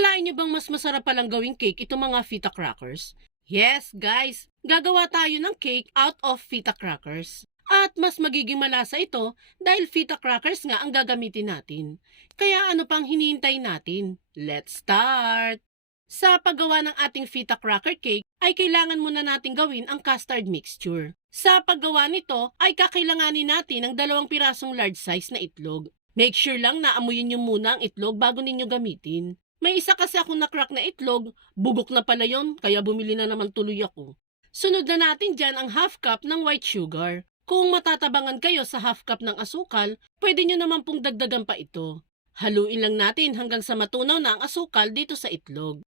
Akalain nyo bang mas masarap palang gawing cake itong mga feta crackers? Yes, guys! Gagawa tayo ng cake out of feta crackers. At mas magiging malasa ito dahil feta crackers nga ang gagamitin natin. Kaya ano pang hinihintay natin? Let's start! Sa paggawa ng ating feta cracker cake ay kailangan muna natin gawin ang custard mixture. Sa paggawa nito ay kakailanganin natin ng dalawang pirasong large size na itlog. Make sure lang na amuyin nyo muna ang itlog bago ninyo gamitin. May isa kasi akong nakrak na itlog, bugok na pala yon, kaya bumili na naman tuloy ako. Sunod na natin dyan ang half cup ng white sugar. Kung matatabangan kayo sa half cup ng asukal, pwede nyo naman pong dagdagan pa ito. Haluin lang natin hanggang sa matunaw na ang asukal dito sa itlog.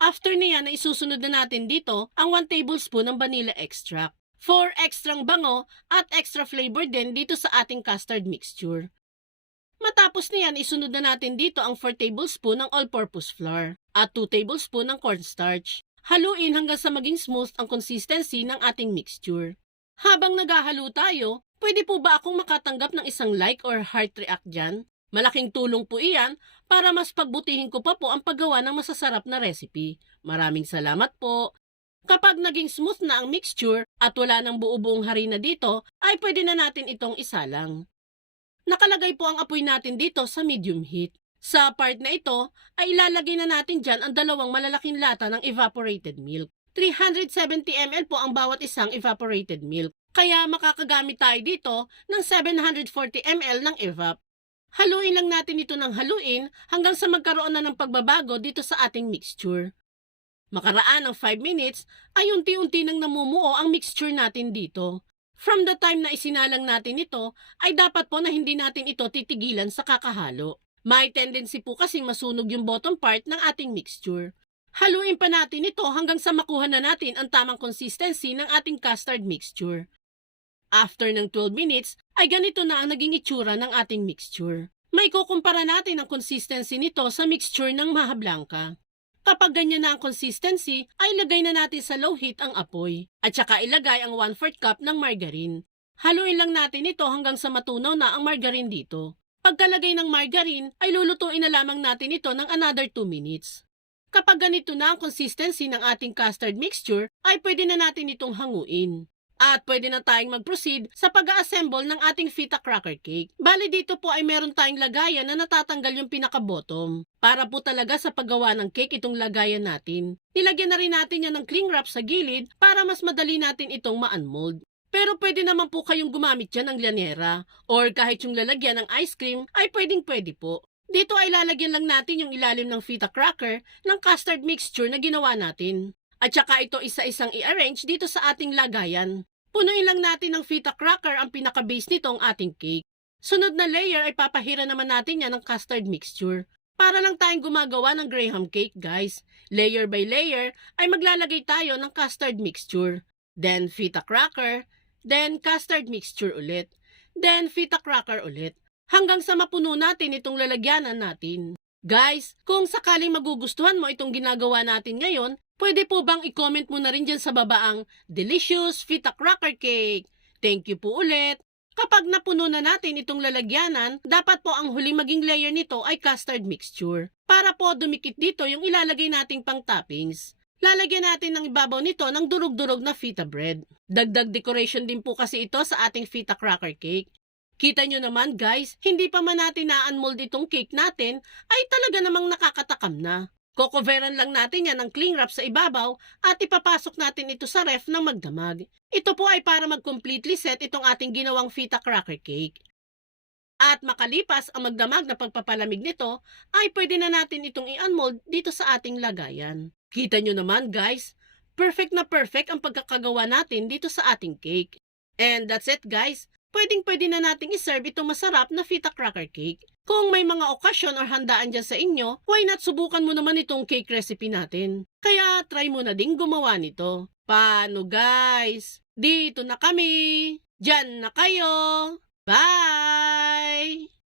After niyan ay isusunod na natin dito ang 1 tablespoon ng vanilla extract. For extrang bango at extra flavor din dito sa ating custard mixture. Matapos niyan, isunod na natin dito ang 4 tablespoon ng all-purpose flour at 2 tablespoon ng cornstarch. Haluin hanggang sa maging smooth ang consistency ng ating mixture. Habang naghahalo tayo, pwede po ba akong makatanggap ng isang like or heart react dyan? Malaking tulong po iyan para mas pagbutihin ko pa po ang paggawa ng masasarap na recipe. Maraming salamat po. Kapag naging smooth na ang mixture at wala ng buo-buong harina dito, ay pwede na natin itong isalang. Nakalagay po ang apoy natin dito sa medium heat. Sa part na ito, ay ilalagay na natin dyan ang dalawang malalaking lata ng evaporated milk. 370 ml po ang bawat isang evaporated milk. Kaya makakagamit tayo dito ng 740 ml ng evap. Haluin lang natin ito ng haluin hanggang sa magkaroon na ng pagbabago dito sa ating mixture. Makaraan ng 5 minutes ay unti-unti nang namumuo ang mixture natin dito. From the time na isinalang natin ito, ay dapat po na hindi natin ito titigilan sa kakahalo. May tendency po kasing masunog yung bottom part ng ating mixture. Haluin pa natin ito hanggang sa makuha na natin ang tamang consistency ng ating custard mixture. After ng 12 minutes, ay ganito na ang naging itsura ng ating mixture. May kukumpara natin ang consistency nito sa mixture ng maha. Kapag ganyan na ang consistency, ay lagay na natin sa low heat ang apoy. At saka ilagay ang 1/4 cup ng margarine. Haluin lang natin ito hanggang sa matunaw na ang margarine dito. Pagkalagay ng margarine, ay lulutuin na lamang natin ito ng another 2 minutes. Kapag ganito na ang consistency ng ating custard mixture, ay pwede na natin itong hanguin. At pwede na tayong mag-proceed sa pag-assemble ng ating feta cracker cake. Bali dito po ay meron tayong lagayan na natatanggal yung pinaka-bottom. Para po talaga sa paggawa ng cake itong lagayan natin. Nilagyan na rin natin yan ng cling wrap sa gilid para mas madali natin itong ma-unmold. Pero pwede naman po kayong gumamit dyan ng llanera or kahit yung lalagyan ng ice cream ay pwedeng pwede po. Dito ay lalagyan lang natin yung ilalim ng feta cracker ng custard mixture na ginawa natin. At saka ito isa-isang i-arrange dito sa ating lagayan. Punuin lang natin ng feta cracker ang pinaka-base nitong ating cake. Sunod na layer ay papahira naman natin yan ng custard mixture. Para lang tayong gumagawa ng graham cake, guys. Layer by layer ay maglalagay tayo ng custard mixture. Then feta cracker. Then custard mixture ulit. Then feta cracker ulit. Hanggang sa mapuno natin itong lalagyanan natin. Guys, kung sakaling magugustuhan mo itong ginagawa natin ngayon, pwede po bang i-comment mo na rin dyan sa baba ang Delicious Feta Cracker Cake? Thank you po ulit! Kapag napuno na natin itong lalagyanan, dapat po ang huling maging layer nito ay custard mixture. Para po dumikit dito yung ilalagay nating pang toppings. Lalagyan natin ng ibabaw nito ng durog-durog na feta bread. Dagdag decoration din po kasi ito sa ating feta cracker cake. Kita nyo naman guys, hindi pa man natin na-unmold itong cake natin, ay talaga namang nakakatakam na. Kokoveran lang natin yan ng cling wrap sa ibabaw at ipapasok natin ito sa ref ng magdamag. Ito po ay para mag-completely set itong ating ginawang feta cracker cake. At makalipas ang magdamag na pagpapalamig nito, ay pwede na natin itong i-unmold dito sa ating lagayan. Kita nyo naman guys, perfect na perfect ang pagkakagawa natin dito sa ating cake. And that's it guys, pwedeng pwede na nating iserve itong masarap na feta cracker cake. Kung may mga okasyon or handaan dyan sa inyo, why not subukan mo naman itong cake recipe natin? Kaya try mo na ding gumawa nito. Paano guys? Dito na kami! Diyan na kayo! Bye!